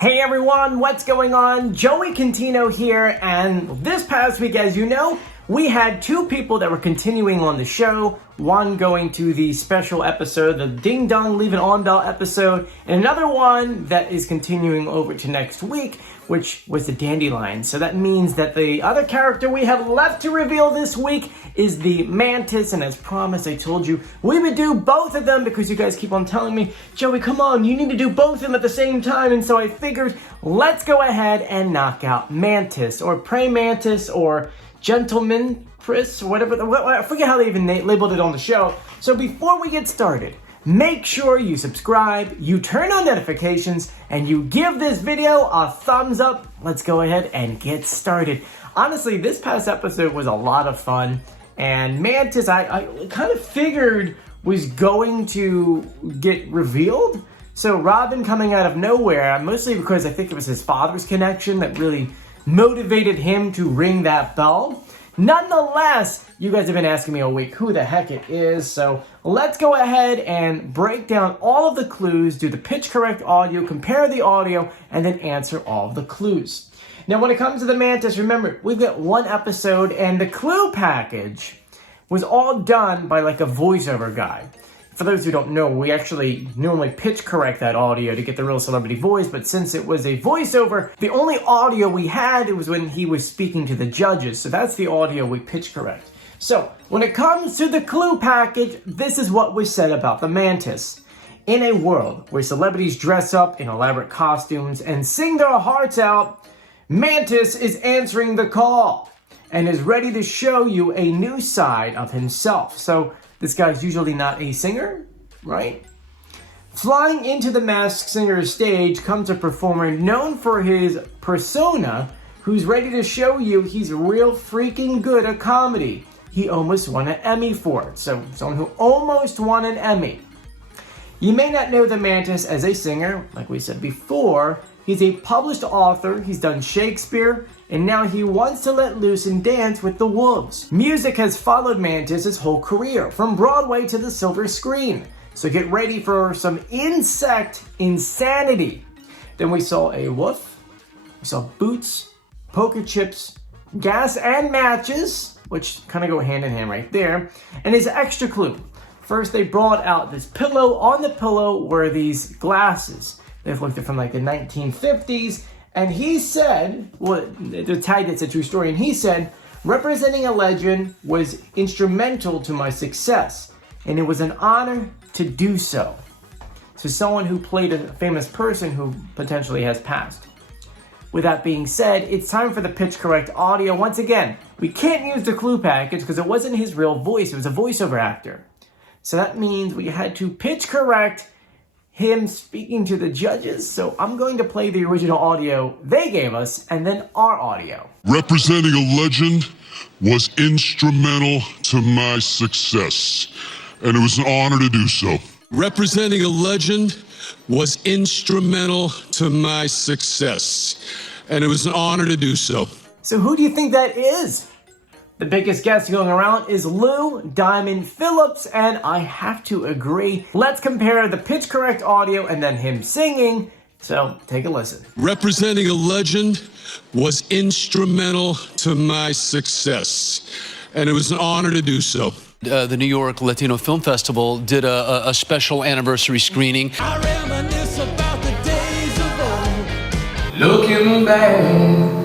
Hey everyone, what's going on? Joey Contino here, and this past week, as you know, we had two people that were continuing on the show. One going to the special episode, the Ding Dong Leave It On Bell episode, and another one that is continuing over to next week, which was the Dandelion. So that means that the other character we have left to reveal this week is the Mantis, and as promised, I told you we would do both of them because you guys keep on telling me, Joey, come on, you need to do both of them at the same time, and so I figured, let's go ahead and knock out Mantis, or Praying Mantis, or Gentleman Pris, whatever, I forget how they even labeled it on the show. So before we get started, make sure you subscribe, you turn on notifications, and you give this video a thumbs up. Let's go ahead and get started. Honestly, this past episode was a lot of fun, and Mantis, I kind of figured was going to get revealed. So Robin coming out of nowhere, mostly because I think it was his father's connection that really motivated him to ring that bell. Nonetheless, you guys have been asking me all week who the heck it is, so let's go ahead and break down all of the clues, do the pitch correct audio, compare the audio, and then answer all of the clues. Now, when it comes to the Mantis, remember, we've got one episode, and the clue package was all done by like a voiceover guy. For those who don't know, we actually normally pitch correct that audio to get the real celebrity voice, but since it was a voiceover, the only audio we had, it was when he was speaking to the judges, so that's the audio we pitch correct. So, when it comes to the clue package, this is what was said about the Mantis. In a world where celebrities dress up in elaborate costumes and sing their hearts out, Mantis is answering the call and is ready to show you a new side of himself. So, this guy's usually not a singer, right? Flying into the Masked Singer stage comes a performer known for his persona who's ready to show you he's real freaking good at comedy. He almost won an Emmy for it. So, someone who almost won an Emmy. You may not know the Mantis as a singer, like we said before. He's a published author, he's done Shakespeare, and now he wants to let loose and dance with the wolves. Music has followed Mantis his whole career, from Broadway to the silver screen. So get ready for some insect insanity. Then we saw a wolf, we saw boots, poker chips, gas and matches, which kind of go hand in hand right there, and his extra clue. First they brought out this pillow. On the pillow were these glasses. They've looked at from like the 1950s, and he said, well, they're tagged it's a true story, and he said, representing a legend was instrumental to my success, and it was an honor to do so. So someone who played a famous person who potentially has passed. With that being said, it's time for the pitch correct audio. Once again, we can't use the clue package because it wasn't his real voice, it was a voiceover actor. So that means we had to pitch correct him speaking to the judges, so I'm going to play the original audio they gave us, and then our audio. Representing a legend was instrumental to my success, and it was an honor to do so. Representing a legend was instrumental to my success, and it was an honor to do so. So who do you think that is? The biggest guess going around is Lou Diamond Phillips, and I have to agree. Let's compare the pitch correct audio and then him singing. So take a listen. Representing a legend was instrumental to my success, and it was an honor to do so. The New York Latino Film Festival did a special anniversary screening. I reminisce about the days of old. Looking back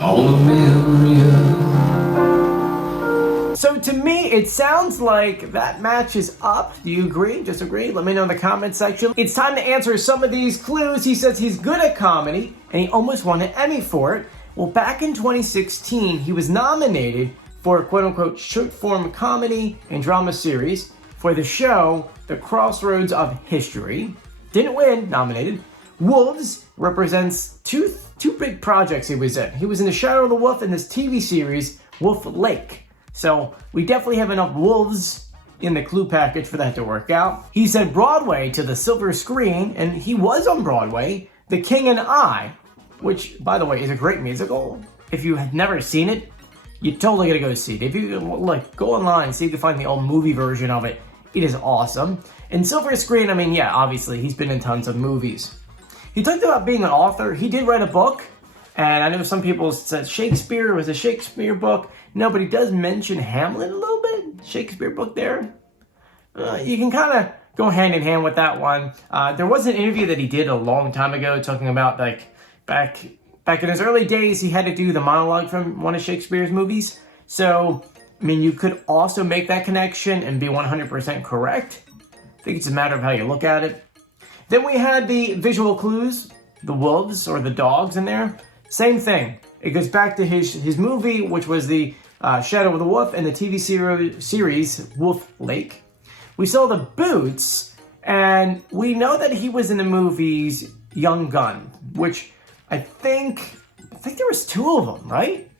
on the memory of. So to me, it sounds like that matches up. Do you agree? Disagree? Let me know in the comment section. It's time to answer some of these clues. He says he's good at comedy, and he almost won an Emmy for it. Well, back in 2016, he was nominated for a quote-unquote short-form comedy and drama series for the show The Crossroads of History. Didn't win, nominated. Wolves represents two big projects he was in. He was in The Shadow of the Wolf in this TV series, Wolf Lake. So we definitely have enough wolves in the clue package for that to work out. He said Broadway to the silver screen, and he was on Broadway, The King and I, which, by the way, is a great musical. If you have never seen it, you totally gotta go see it. If you like, go online, see if you can find the old movie version of it. It is awesome. And Silver Screen, I mean, yeah, obviously, he's been in tons of movies. He talked about being an author. He did write a book, and I know some people said Shakespeare was a Shakespeare book. No, but he does mention Hamlet a little bit. Shakespeare book there. You can kind of go hand in hand with that one. There was an interview that he did a long time ago talking about, like, back in his early days, he had to do the monologue from one of Shakespeare's movies. So, I mean, you could also make that connection and be 100% correct. I think it's a matter of how you look at it. Then we had the visual clues, the wolves or the dogs in there. Same thing. It goes back to his movie, which was the Shadow of the Wolf, and the TV series Wolf Lake. We saw the boots, and we know that he was in the movies Young Gun, which I think there was 2 of them, right?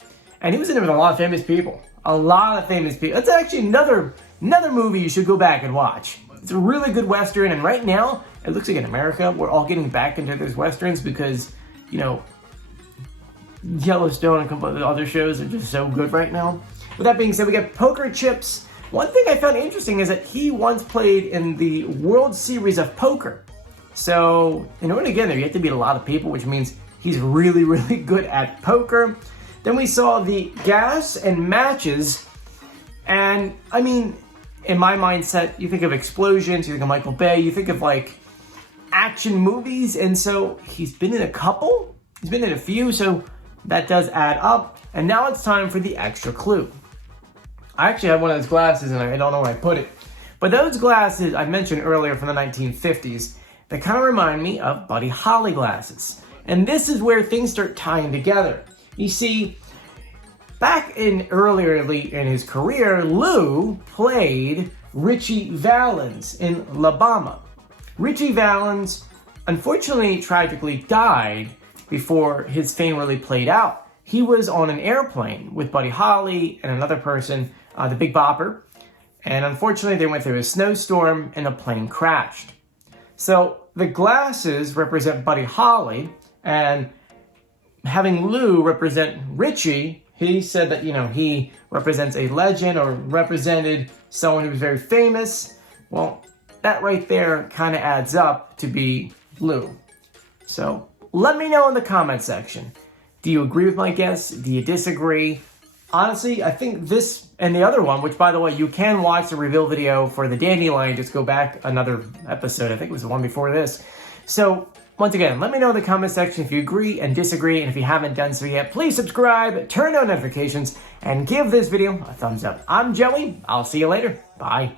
And he was in it with a lot of famous people. A lot of famous people. It's actually another movie you should go back and watch. It's a really good Western, and right now, it looks like in America, we're all getting back into those Westerns because, you know, Yellowstone and a couple of other shows are just so good right now. With that being said, we got Poker Chips. One thing I found interesting is that he once played in the World Series of Poker. So, in order to get there, you have to beat a lot of people, which means he's really, really good at poker. Then we saw the gas and matches. And, I mean, in my mindset, you think of explosions, you think of Michael Bay, you think of, like, action movies. And so, he's been in a couple. He's been in a few, so that does add up. And now it's time for the extra clue. I actually have one of those glasses, and I don't know where I put it. But those glasses I mentioned earlier from the 1950s, they kind of remind me of Buddy Holly glasses. And this is where things start tying together. You see, back earlier in his career, Lou played Richie Valens in La Bama. Richie Valens, unfortunately, tragically died before his fame really played out. He was on an airplane with Buddy Holly and another person, the Big Bopper, and unfortunately they went through a snowstorm and the plane crashed. So the glasses represent Buddy Holly, and having Lou represent Richie, he said that, you know, he represents a legend or represented someone who was very famous. Well, that right there kind of adds up to be Lou. So let me know in the comment section. Do you agree with my guess? Do you disagree? Honestly, I think this and the other one, which, by the way, you can watch the reveal video for the Dandelion. Just go back another episode. I think it was the one before this. So, once again, let me know in the comment section if you agree and disagree. And if you haven't done so yet, please subscribe, turn on notifications, and give this video a thumbs up. I'm Joey. I'll see you later. Bye.